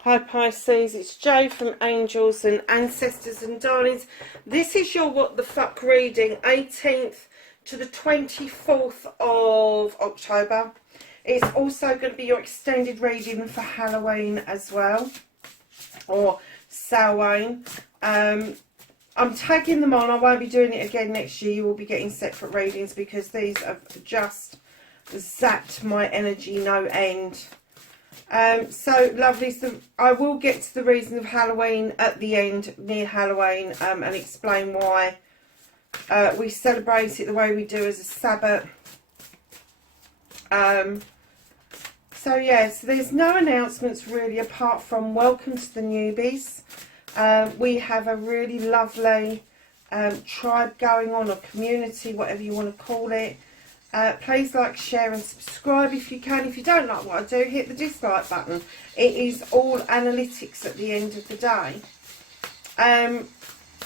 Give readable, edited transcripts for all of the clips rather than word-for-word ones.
Hi Pisces, it's Jo from Angels and Ancestors and Darlings. This is your What the Fuck reading, 18th to the 24th of October. It's also going to be your extended reading for Halloween as well, or Samhain. I'm tagging them on. I won't be doing it again next year. You will be getting separate readings because these have just zapped my energy no end. So lovely. So I will get to the reason of Halloween at the end, near Halloween, and explain why we celebrate it the way we do as a Sabbath. So yeah, so there's no announcements really apart from welcome to the newbies. We have a really lovely tribe going on, or community, whatever you want to call it. Please like, share and subscribe if you can. If you don't like what I do, hit the dislike button. It is all analytics at the end of the day.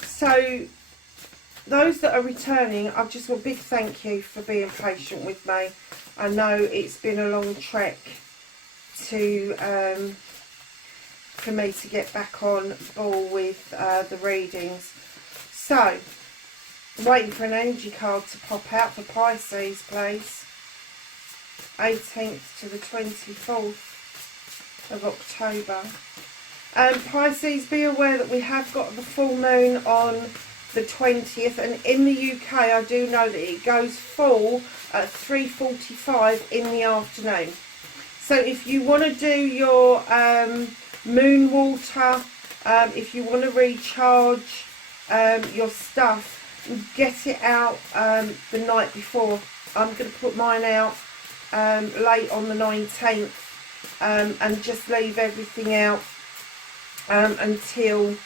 So those that are returning, I just want a big thank you for being patient with me. I know it's been a long trek to for me to get back on board with the readings. So waiting for an energy card to pop out for Pisces, please. 18th to the 24th of October. Pisces, be aware that we have got the full moon on the 20th, and in the UK I do know that it goes full at 3:45 in the afternoon. So if you want to do your moon water, if you want to recharge your stuff, get it out the night before. I'm going to put mine out late on the 19th and just leave everything out until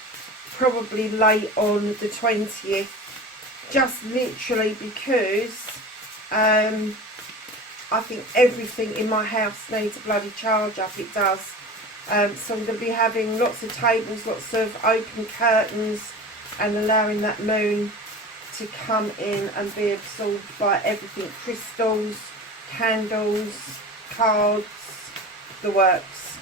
probably late on the 20th, just literally because I think everything in my house needs a bloody charge up. It does. So I'm going to be having lots of tables, lots of open curtains, and allowing that moon to come in and be absorbed by everything. Crystals, candles, cards, the works.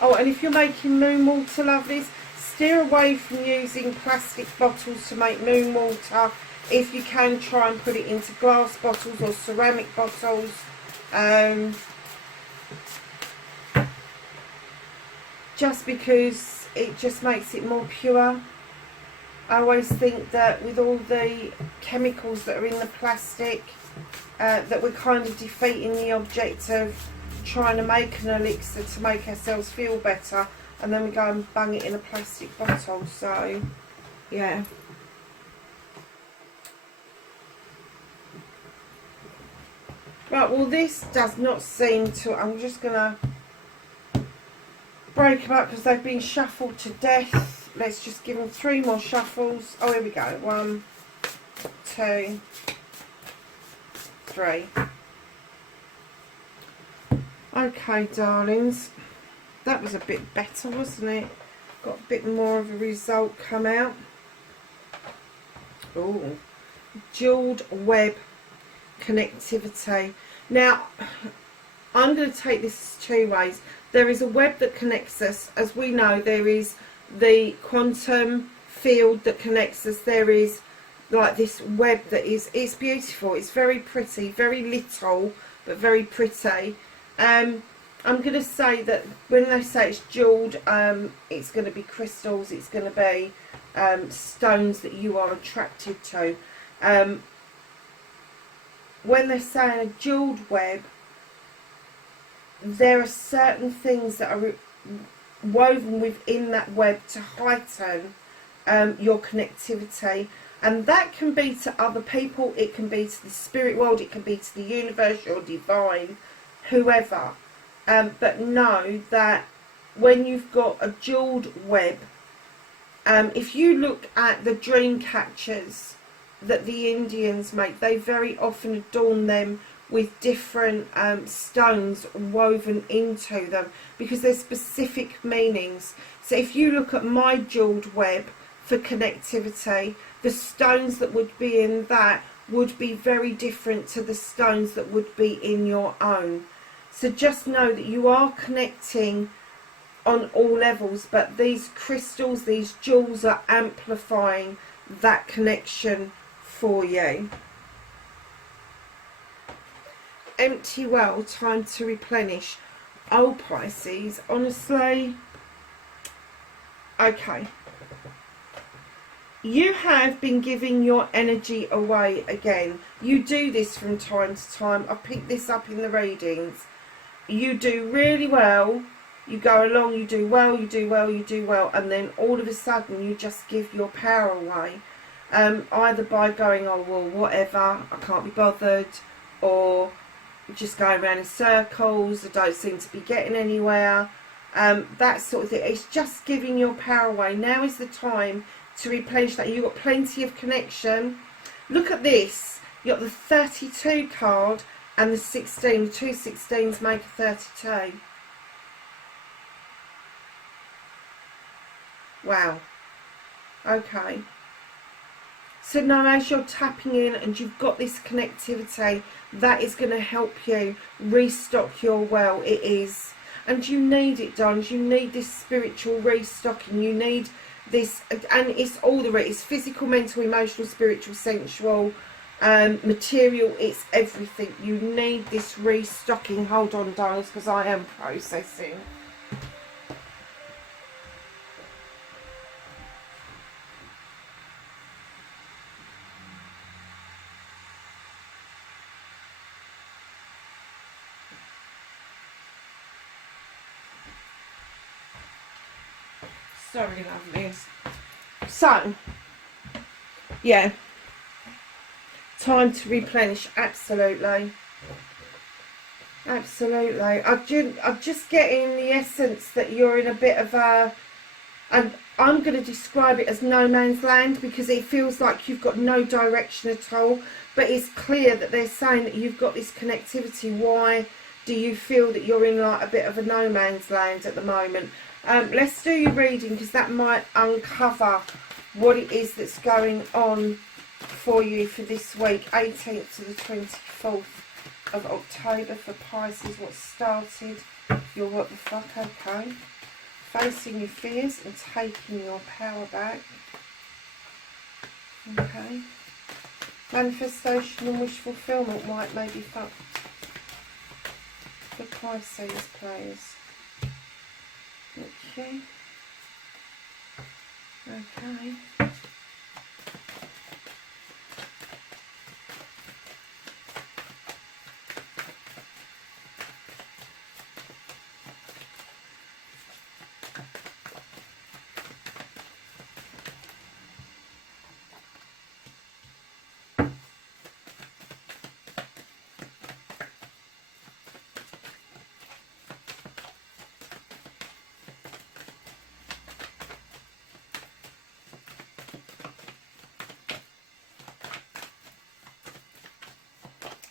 Oh, and if you're making moon water, lovelies, steer away from using plastic bottles to make moon water. If you can, try and put it into glass bottles or ceramic bottles. Just because it just makes it more pure. I always think that with all the chemicals that are in the plastic, that we're kind of defeating the object of trying to make an elixir to make ourselves feel better, and then we go and bung it in a plastic bottle. So yeah. Right, well this does not seem to, I'm just going to break them up because they've been shuffled to death. Let's just give them 3 more shuffles. Oh, here we go. 1, 2, 3. Okay, darlings. That was a bit better, wasn't it? Got a bit more of a result come out. Oh, jeweled web connectivity. Now, I'm going to take this 2 ways. There is a web that connects us. As we know, there is the quantum field that connects us. There is like this web that is, it's beautiful. It's very pretty, very little, but very pretty. I'm going to say that when they say it's jeweled, it's going to be crystals. It's going to be stones that you are attracted to. When they're saying a jeweled web, there are certain things that are woven within that web to heighten your connectivity, and that can be to other people, it can be to the spirit world, it can be to the universe, your divine, whoever. But know that when you've got a jeweled web, if you look at the dream catchers that the Indians make, they very often adorn them with different stones woven into them because there's specific meanings. So if you look at my jeweled web for connectivity, the stones that would be in that would be very different to the stones that would be in your own. So just know that you are connecting on all levels, but these crystals, these jewels are amplifying that connection for you. Empty well, time to replenish. Oh, Pisces, honestly, okay. You have been giving your energy away again. You do this from time to time. I picked this up in the readings. You do really well. You go along, you do well, you do well, you do well, and then all of a sudden you just give your power away. Either by going, oh, well, whatever, I can't be bothered, or just going around in circles, I don't seem to be getting anywhere. That sort of thing. It's just giving your power away. Now is the time to replenish that. You've got plenty of connection. Look at this. You've got the 32 card and the 16. The two 16s make a 32. Wow. Okay. So now as you're tapping in and you've got this connectivity, that is going to help you restock your well. It is. And you need it, darlings. You need this spiritual restocking. You need this, and it's all the it's physical, mental, emotional, spiritual, sensual, material. It's everything. You need this restocking. Hold on, darlings, because I am processing. Sorry, lovelies. So, yeah. Time to replenish. Absolutely. Absolutely. I'm just getting the essence that you're in a bit of a... And I'm going to describe it as no man's land, because it feels like you've got no direction at all. But it's clear that they're saying that you've got this connectivity. Why do you feel that you're in like a bit of a no man's land at the moment? Let's do your reading, because that might uncover what it is that's going on for you for this week, 18th to the 24th of October for Pisces. What started your what the fuck, okay. Facing your fears and taking your power back. Okay. Manifestation and wish fulfillment might maybe fuck for Pisces players. Okay. Okay.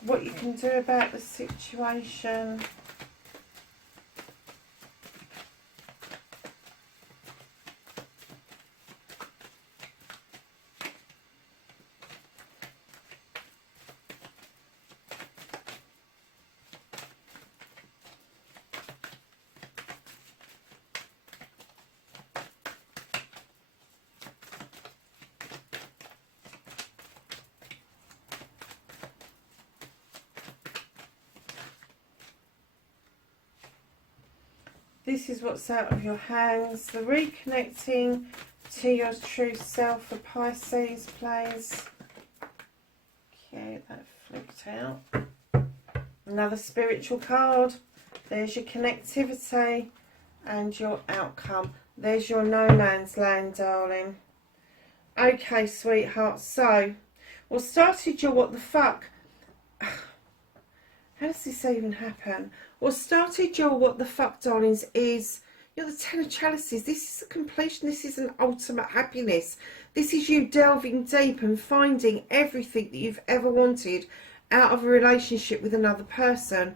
What you can do about the situation. This is what's out of your hands. The reconnecting to your true self for Pisces, please. Okay, that flipped out. Another spiritual card. There's your connectivity and your outcome. There's your no man's land, darling. Okay, sweetheart. So, what started your what the fuck? How does this even happen? What started your what the fuck, darlings, is you're the Ten of Chalices. This is a completion. This is an ultimate happiness. This is you delving deep and finding everything that you've ever wanted out of a relationship with another person.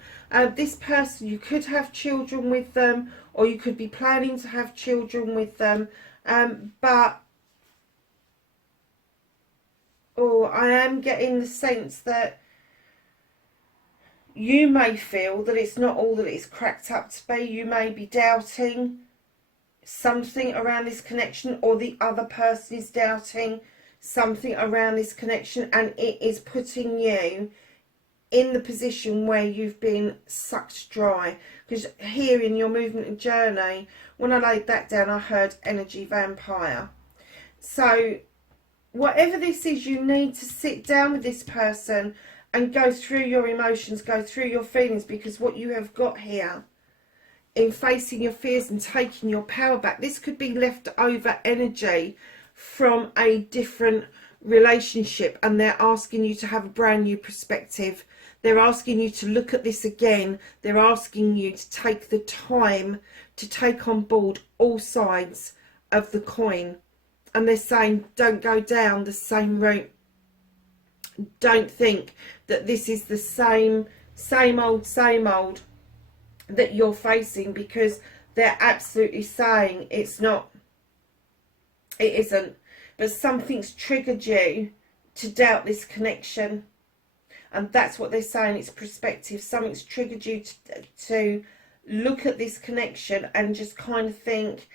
This person, you could have children with them, or you could be planning to have children with them. But I am getting the sense that you may feel that it's not all that it's cracked up to be. You may be doubting something around this connection, or the other person is doubting something around this connection, and it is putting you in the position where you've been sucked dry. Because here in your movement and journey, when I laid that down, I heard energy vampire. So whatever this is, you need to sit down with this person and go through your emotions, go through your feelings, because what you have got here in facing your fears and taking your power back, this could be leftover energy from a different relationship, and they're asking you to have a brand new perspective. They're asking you to look at this again. They're asking you to take the time to take on board all sides of the coin. And they're saying, don't go down the same route. Don't think that this is the same old that you're facing, because they're absolutely saying it's not. It isn't. But something's triggered you to doubt this connection. And that's what they're saying. It's perspective. Something's triggered you to look at this connection and just kind of think,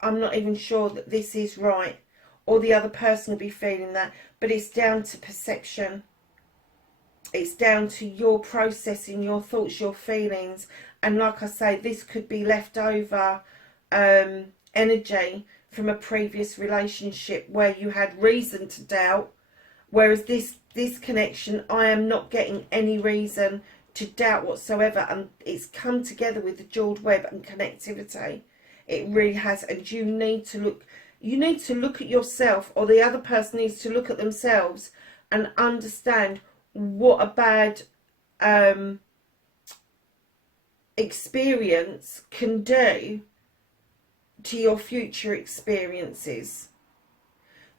I'm not even sure that this is right. Or the other person will be feeling that. But it's down to perception. It's down to your processing, your thoughts, your feelings. And like I say, this could be leftover energy from a previous relationship where you had reason to doubt. Whereas this connection, I am not getting any reason to doubt whatsoever. And it's come together with the jeweled web and connectivity. It really has. And you need to look at yourself, or the other person needs to look at themselves and understand what a bad experience can do to your future experiences.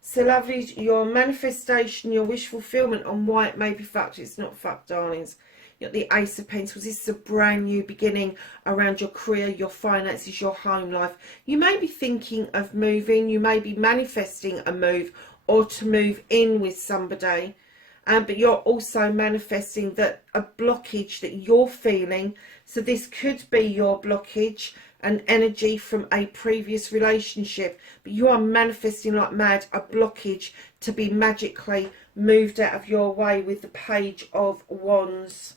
So lovely, your manifestation, your wish fulfillment on why it may be fucked. It's not fucked, darlings. You've got the Ace of Pentacles. This is a brand new beginning around your career, your finances, your home life. You may be thinking of moving. You may be manifesting a move, or to move in with somebody. But you're also manifesting that a blockage that you're feeling. So this could be your blockage, an energy from a previous relationship. But you are manifesting like mad a blockage to be magically moved out of your way with the Page of Wands.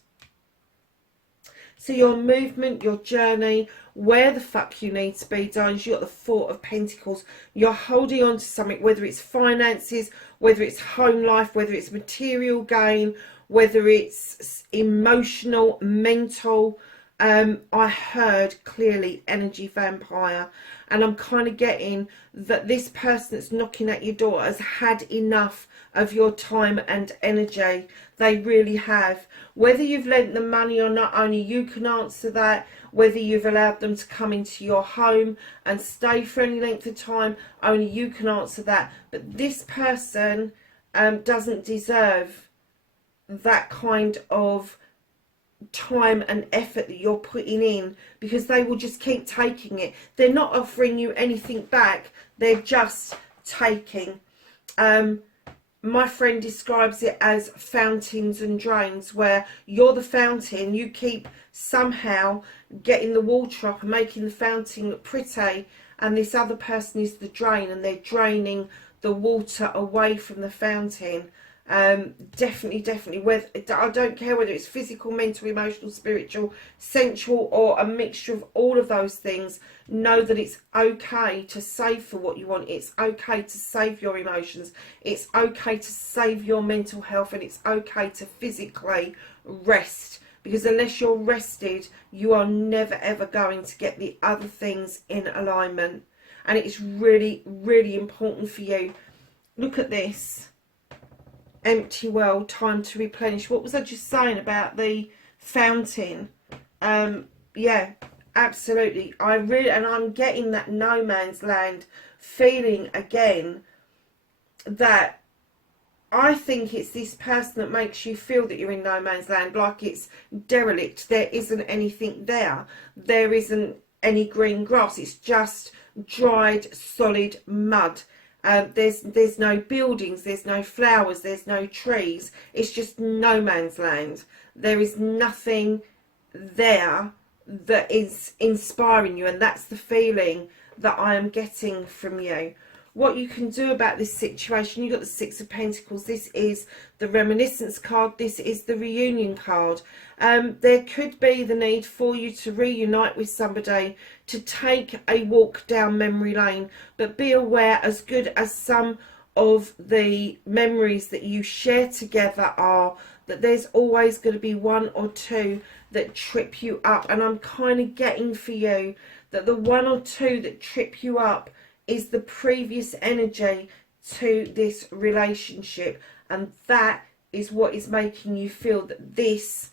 So your movement, your journey, where the fuck you need to be, darlings. You've got the Four of Pentacles. You're holding on to something, whether it's finances, whether it's home life, whether it's material gain, whether it's emotional, mental. I heard clearly energy vampire, and I'm kind of getting that this person that's knocking at your door has had enough of your time and energy. They really have. Whether you've lent them money or not, only you can answer that. Whether you've allowed them to come into your home and stay for any length of time, only you can answer that. But this person doesn't deserve that kind of time and effort that you're putting in, because they will just keep taking it. They're not offering you anything back. They're just taking. My friend describes it as fountains and drains, where you're the fountain, you keep somehow getting the water up and making the fountain look pretty, and this other person is the drain, and they're draining the water away from the fountain. Definitely, whether, I don't care whether it's physical, mental, emotional, spiritual, sensual, or a mixture of all of those things. Know that it's okay to save for what you want. It's okay to save your emotions. It's okay to save your mental health, and it's okay to physically rest, because unless you're rested, you are never ever going to get the other things in alignment. And it's really, really important for you. Look at this. Empty well, time to replenish. What was I just saying about the fountain? Yeah, absolutely. I'm getting that no man's land feeling again, that I think it's this person that makes you feel that you're in no man's land, like it's derelict. There isn't anything there. There isn't any green grass. It's just dried, solid mud. There's no buildings, there's no flowers, there's no trees. It's just no man's land. There is nothing there that is inspiring you, and that's the feeling that I am getting from you. What you can do about this situation, you've got the Six of Pentacles. This is the reminiscence card. This is the reunion card. There could be the need for you to reunite with somebody, to take a walk down memory lane. But be aware, as good as some of the memories that you share together are, that there's always going to be one or two that trip you up. And I'm kind of getting for you that the one or two that trip you up is the previous energy to this relationship, and that is what is making you feel that this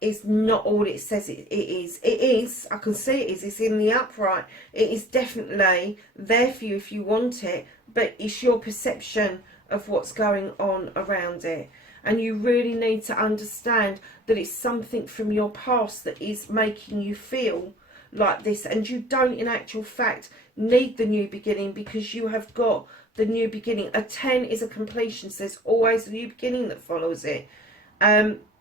is not all it says it is. It is, I can see it is, it's in the upright. It is definitely there for you if you want it, but it's your perception of what's going on around it. And you really need to understand that it's something from your past that is making you feel like this, and you don't in actual fact need the new beginning, because you have got the new beginning. A 10 is a completion, so there's always a new beginning that follows it.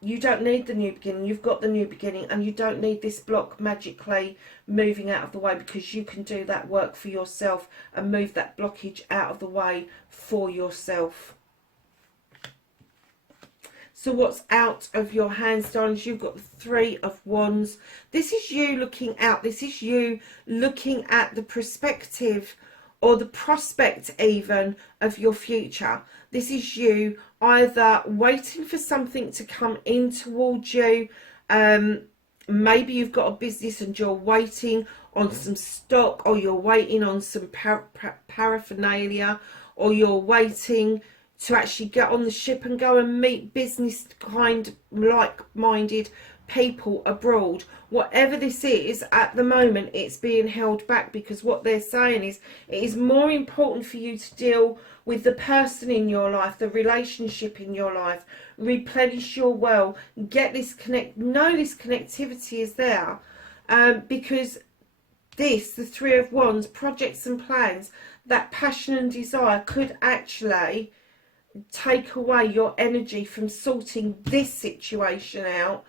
You don't need the new beginning, you've got the new beginning, and you don't need this block magically moving out of the way, because you can do that work for yourself and move that blockage out of the way for yourself. So what's out of your hands, darlings? You've got the Three of Wands. This is you looking out. This is you looking at the perspective, or the prospect even, of your future. This is you either waiting for something to come in towards you. Maybe you've got a business and you're waiting on some stock, or you're waiting on some paraphernalia, or you're waiting to actually get on the ship and go and meet business kind, like-minded people abroad. Whatever this is, at the moment it's being held back, because what they're saying is it is more important for you to deal with the person in your life, the relationship in your life, replenish your well, get this know this connectivity is there, because this, the Three of Wands, projects and plans, that passion and desire could actually take away your energy from sorting this situation out,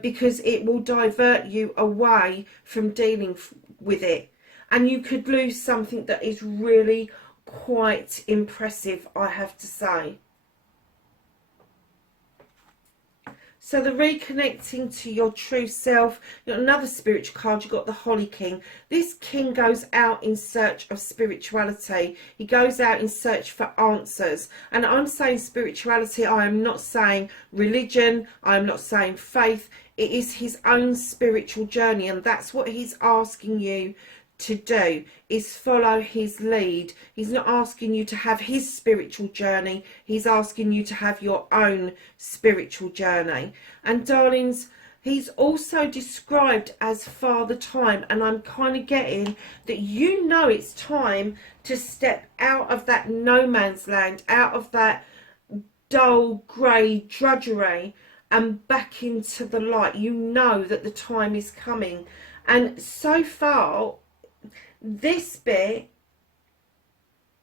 because it will divert you away from dealing with it, and you could lose something that is really quite impressive, I have to say. So the reconnecting to your true self. You've got another spiritual card. You've got the Holly King. This king goes out in search of spirituality. He goes out in search for answers. And I'm saying spirituality. I am not saying religion. I am not saying faith. It is his own spiritual journey. And that's what he's asking you to do, is follow his lead. He's not asking you to have his spiritual journey, he's asking you to have your own spiritual journey. And darlings, he's also described as Father Time, and I'm kind of getting that you know it's time to step out of that no man's land, out of that dull grey drudgery, and back into the light. You know that the time is coming, and so far this bit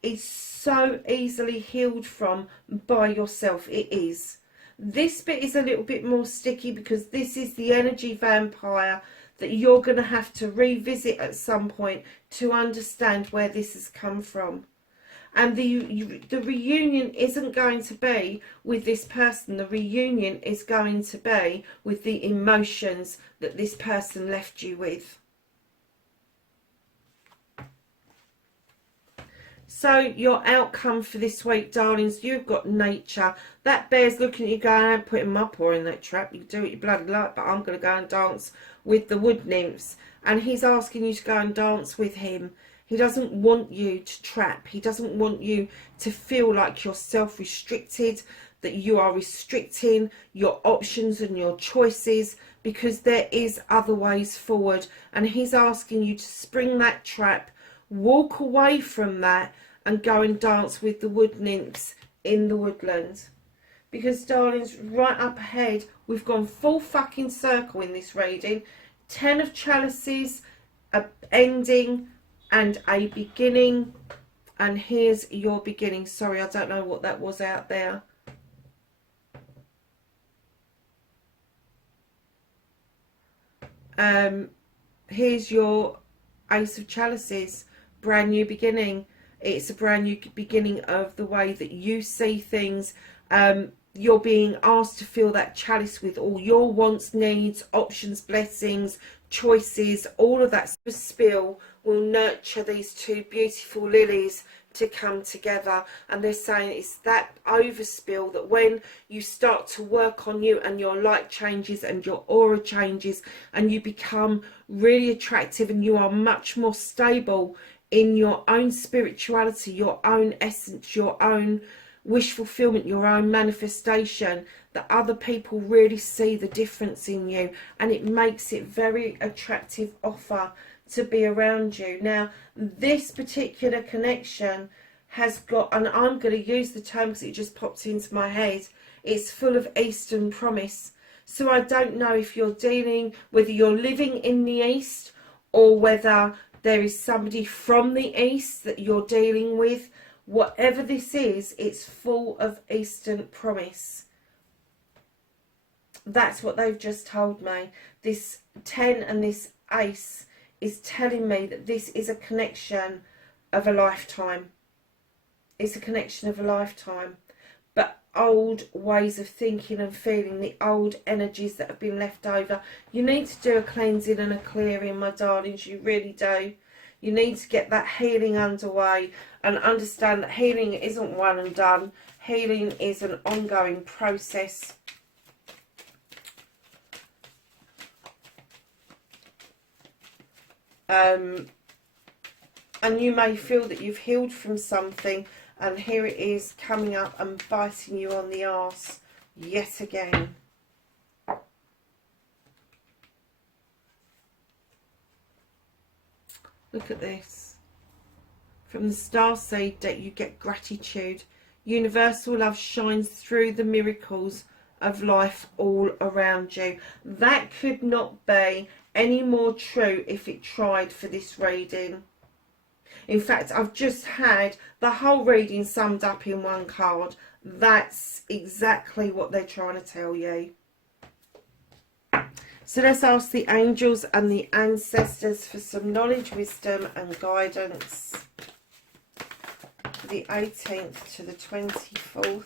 is so easily healed from by yourself. It is. This bit is a little bit more sticky, because this is the energy vampire that you're going to have to revisit at some point to understand where this has come from. And the reunion isn't going to be with this person. The reunion is going to be with the emotions that this person left you with. So your outcome for this week, darlings, you've got nature. That bear's looking at you going, I'm putting my paw in that trap. You can do what you bloody like, but I'm going to go and dance with the wood nymphs. And he's asking you to go and dance with him. He doesn't want you to trap. He doesn't want you to feel like you're self-restricted, that you are restricting your options and your choices, because there is other ways forward. And he's asking you to spring that trap, walk away from that, and go and dance with the wood nymphs in the woodland. Because, darlings, right up ahead, we've gone full fucking circle in this reading. 10 of chalices, a ending and a beginning. And here's your beginning. Sorry, I don't know what that was out there. Here's your Ace of Chalices. Brand new beginning. It's a brand new beginning of the way that you see things. You're being asked to fill that chalice with all your wants, needs, options, blessings, choices. All of that spill will nurture these two beautiful lilies to come together. And they're saying it's that overspill that when you start to work on you and your light changes and your aura changes and you become really attractive and you are much more stable in your own spirituality, your own essence, your own wish fulfillment, your own manifestation, that other people really see the difference in you, and it makes it very attractive offer to be around you. Now, this particular connection has got, and I'm going to use the term because it just popped into my head, it's full of Eastern promise. So I don't know if you're dealing, whether you're living in the East or whether there is somebody from the East that you're dealing with. Whatever this is, it's full of Eastern promise. That's what they've just told me. This 10 and this Ace is telling me that this is a connection of a lifetime. It's a connection of a lifetime. But old ways of thinking and feeling, the old energies that have been left over. You need to do a cleansing and a clearing, my darlings. You really do. You need to get that healing underway and understand that healing isn't one and done. Healing is an ongoing process. And you may feel that you've healed from something, and here it is coming up and biting you on the arse yet again. Look at this. From the starseed deck, you get gratitude. Universal love shines through the miracles of life all around you. That could not be any more true if it tried for this reading. In fact, I've just had the whole reading summed up in one card. That's exactly what they're trying to tell you. So let's ask the angels and the ancestors for some knowledge, wisdom and guidance for the 18th to the 24th.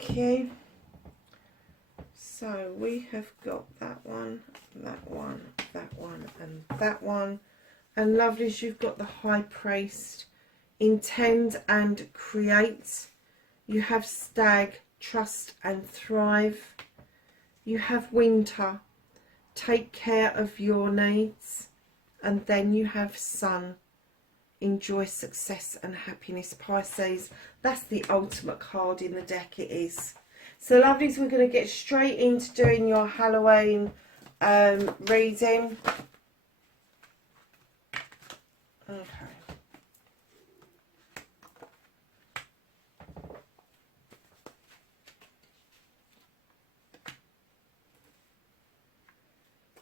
Okay. So we have got that one, that one, that one, and that one. And lovelies, you've got the High Priest. Intend and create. You have Stag, trust and thrive. You have Winter, take care of your needs. And then you have Sun, enjoy success and happiness. Pisces, that's the ultimate card in the deck, it is. So lovelies, we're going to get straight into doing your Halloween reading. Okay.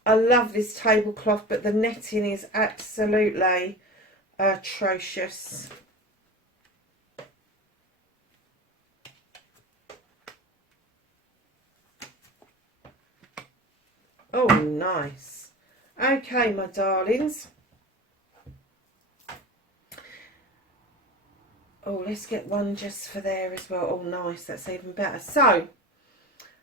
I love this tablecloth, but the netting is absolutely atrocious. Oh, nice. Okay, my darlings. Oh, let's get one just for there as well. Oh, nice. That's even better. So,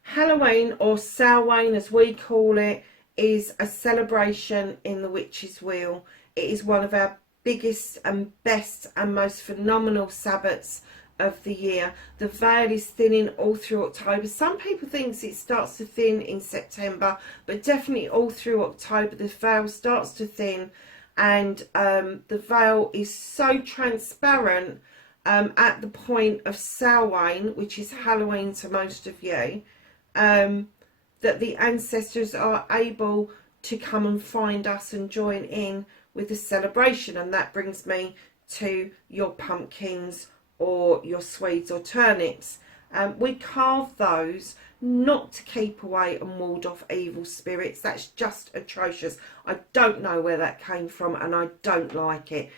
Halloween, or Samhain as we call it, is a celebration in the witch's wheel. It is one of our biggest and best and most phenomenal Sabbats of the year. The veil is thinning all through October. Some people think it starts to thin in September, but definitely all through October the veil starts to thin, and the veil is so transparent at the point of Samhain, which is Halloween to most of you, that the ancestors are able to come and find us and join in with the celebration. And that brings me to your pumpkins or your Swedes or turnips. We carve those not to keep away and ward off evil spirits. That's just atrocious. I don't know where that came from, and I don't like it.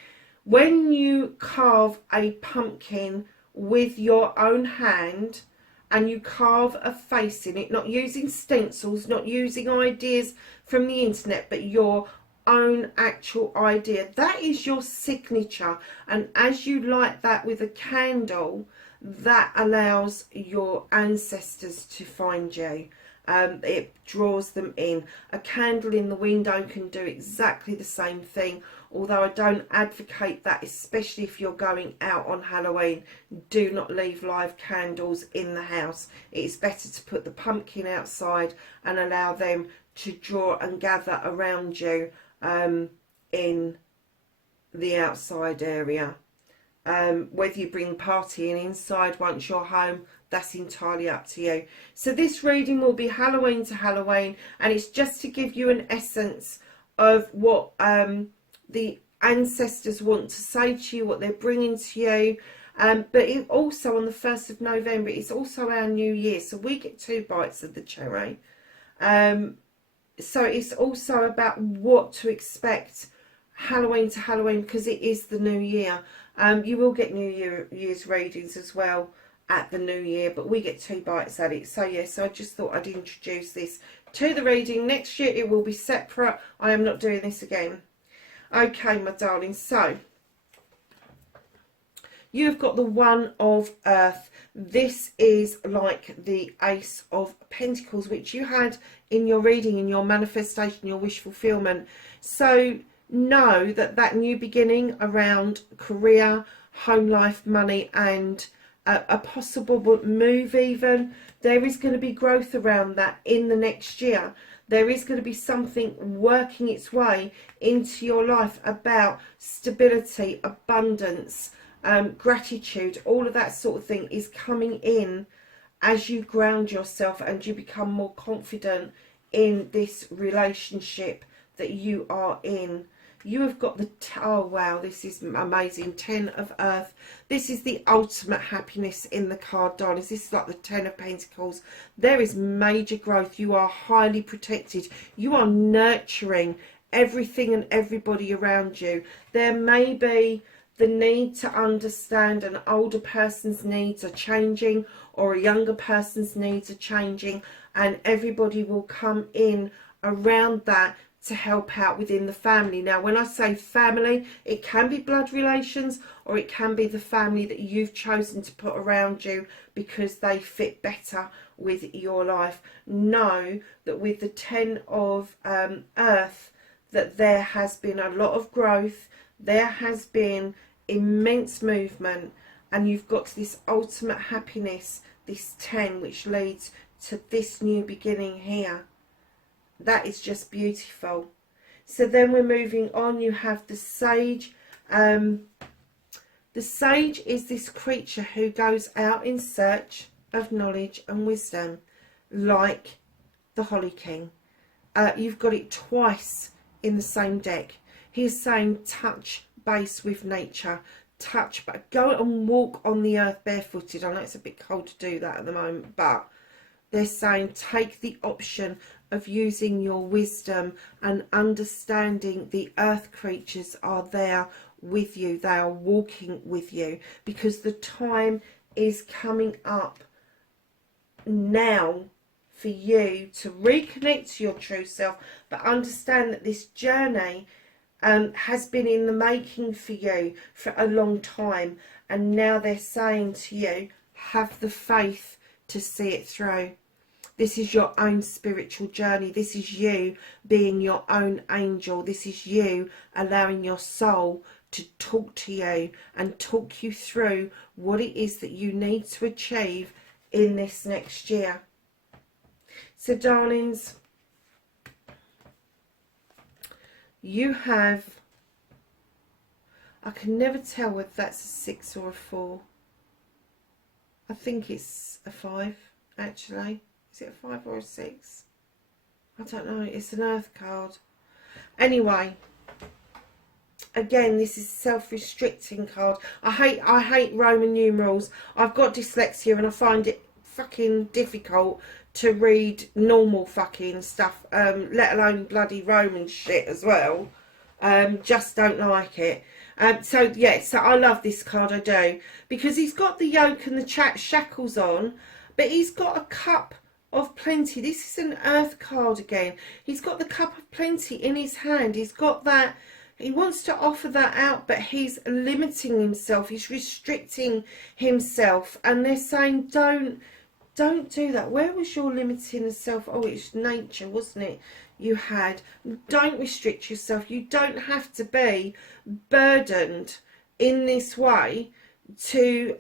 When you carve a pumpkin with your own hand and you carve a face in it, not using stencils, not using ideas from the internet, but your own actual idea, that is your signature. And as you light that with a candle, that allows your ancestors to find you. It draws them in. A candle in the window can do exactly the same thing, although I don't advocate that, especially if you're going out on Halloween. Do not leave live candles in the house. It is better to put the pumpkin outside and allow them to draw and gather around you in the outside area. Whether you bring the party in inside once you're home, that's entirely up to you. So this reading will be Halloween to Halloween, and it's just to give you an essence of what the ancestors want to say to you, what they're bringing to you. But it also, on the 1st of November, it's also our new year, so we get 2 bites of the cherry. So it's also about what to expect Halloween to Halloween, because it is the new year. You will get New Year's readings as well at the new year, but we get 2 bites at it. So yes, I just thought I'd introduce this to the reading. Next year it will be separate. I am not doing this again. Okay, my darling, so you've got the One of Earth. This is like the Ace of Pentacles, which you had in your reading, in your manifestation, your wish fulfillment. So know that that new beginning around career, home life, money, and a possible move even, there is going to be growth around that in the next year. There is going to be something working its way into your life about stability, abundance, gratitude. All of that sort of thing is coming in as you ground yourself and you become more confident in this relationship that you are in. You have got the, oh wow, this is amazing, 10 of Earth. This is the ultimate happiness in the card, darlings. This is like the 10 of Pentacles. There is major growth. You are highly protected. You are nurturing everything and everybody around you. There may be the need to understand an older person's needs are changing, or a younger person's needs are changing, and everybody will come in around that to help out within the family. Now, when I say family, it can be blood relations, or it can be the family that you've chosen to put around you because they fit better with your life. Know that with the 10 of Earth, that there has been a lot of growth, there has been immense movement, and you've got this ultimate happiness, this 10, which leads to this new beginning here. That is just beautiful. So then we're moving on. You have the Sage. The Sage is this creature who goes out in search of knowledge and wisdom, like the Holly King. You've got it twice in the same deck. He's saying touch base with nature. Touch, but go and walk on the earth barefooted. I know it's a bit cold to do that at the moment, but they're saying take the option of using your wisdom and understanding the earth creatures are there with you. They are walking with you, because the time is coming up now for you to reconnect to your true self, but understand that this journey has been in the making for you for a long time, and now they're saying to you, have the faith to see it through. This is your own spiritual journey. This is you being your own angel. This is you allowing your soul to talk to you and talk you through what it is that you need to achieve in this next year. So, darlings, you have, I can never tell whether that's a 6 or a 4. I think it's a 5, actually. Is it a 5 or a 6? I don't know. It's an earth card. Anyway, again, this is self-restricting card. I hate Roman numerals. I've got dyslexia and I find it fucking difficult to read normal fucking stuff, let alone bloody Roman shit as well. Just don't like it. So yeah, so I love this card, I do, because he's got the yoke and the shackles on, but he's got a cup of plenty. This is an earth card again. He's got the cup of plenty in his hand. He's got that. He wants to offer that out, but he's limiting himself. He's restricting himself, and they're saying don't do that. Where was your limiting yourself? Oh, it's nature, wasn't it? You had. Don't restrict yourself. You don't have to be burdened in this way to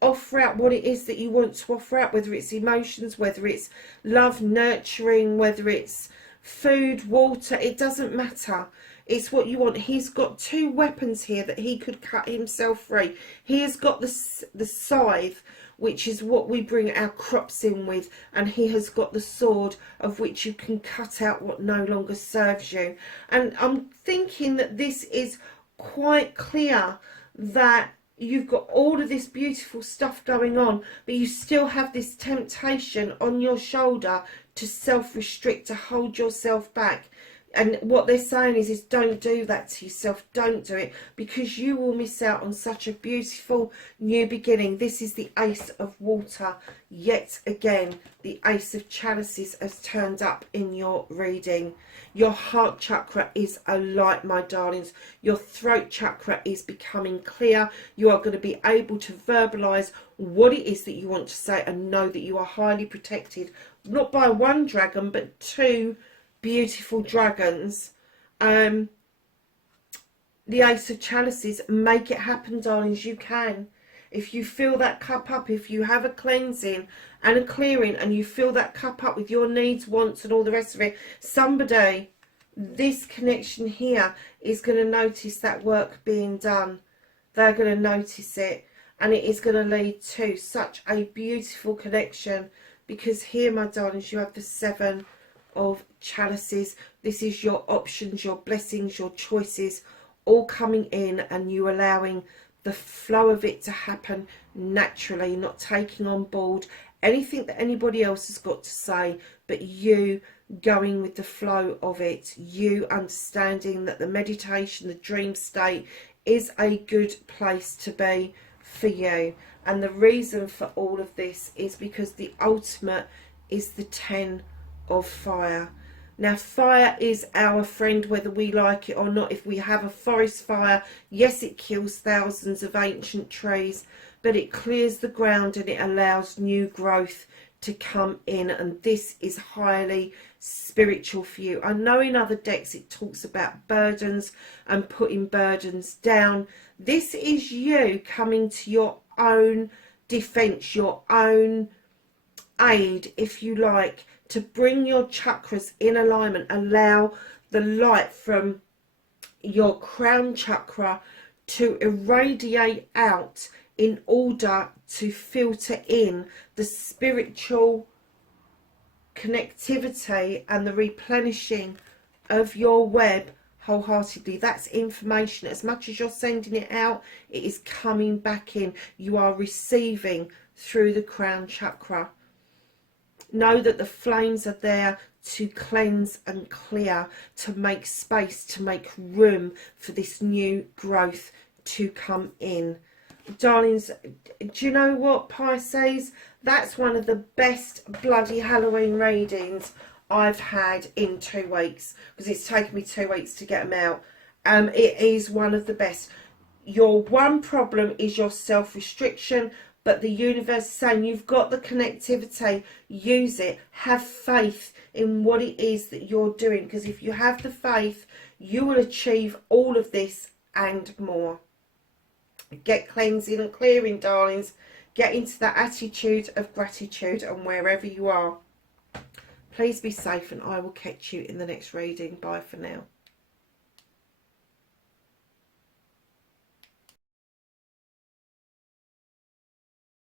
offer out what it is that you want to offer out, whether it's emotions, whether it's love, nurturing, whether it's food, water. It doesn't matter. It's what you want. He's got two weapons here that he could cut himself free. He has got the scythe, which is what we bring our crops in with, and he has got the sword, of which you can cut out what no longer serves you. And I'm thinking that this is quite clear, that you've got all of this beautiful stuff going on, but you still have this temptation on your shoulder to self-restrict, to hold yourself back. And what they're saying is don't do that to yourself. Don't do it, because you will miss out on such a beautiful new beginning. This is the Ace of Water. Yet again, the Ace of Chalices has turned up in your reading. Your heart chakra is alight, my darlings. Your throat chakra is becoming clear. You are going to be able to verbalise what it is that you want to say, and know that you are highly protected, not by one dragon, but two beautiful dragons. The Ace of Chalices, make it happen, darlings. You can. If you fill that cup up, if you have a cleansing and a clearing, and you fill that cup up with your needs, wants, and all the rest of it, somebody, this connection here, is going to notice that work being done. They're going to notice it, and it is going to lead to such a beautiful connection, because here, my darlings, you have the Seven of Chalices. This is your options, your blessings, your choices all coming in, and you allowing the flow of it to happen naturally, not taking on board anything that anybody else has got to say, but you going with the flow of it, you understanding that the meditation, the dream state, is a good place to be for you. And the reason for all of this is because the ultimate is the 10 of fire. Now, fire is our friend, whether we like it or not. If we have a forest fire, yes, it kills thousands of ancient trees, but it clears the ground and it allows new growth to come in. And this is highly spiritual for you. I know in other decks it talks about burdens and putting burdens down. This is you coming to your own defense, your own aid, if you like, to bring your chakras in alignment. Allow the light from your crown chakra to irradiate out in order to filter in the spiritual connectivity and the replenishing of your web wholeheartedly. That's information. As much as you're sending it out, it is coming back in. You are receiving through the crown chakra. Know that the flames are there to cleanse and clear, to make space, to make room for this new growth to come in. Darlings, do you know what, Pisces? That's one of the best bloody Halloween readings I've had in 2 weeks, because it's taken me 2 weeks to get them out. It is one of the best. Your one problem is your self-restriction, but the universe is saying you've got the connectivity, use it, have faith in what it is that you're doing, because if you have the faith, you will achieve all of this and more. Get cleansing and clearing, darlings. Get into that attitude of gratitude, and wherever you are, please be safe, and I will catch you in the next reading. Bye for now.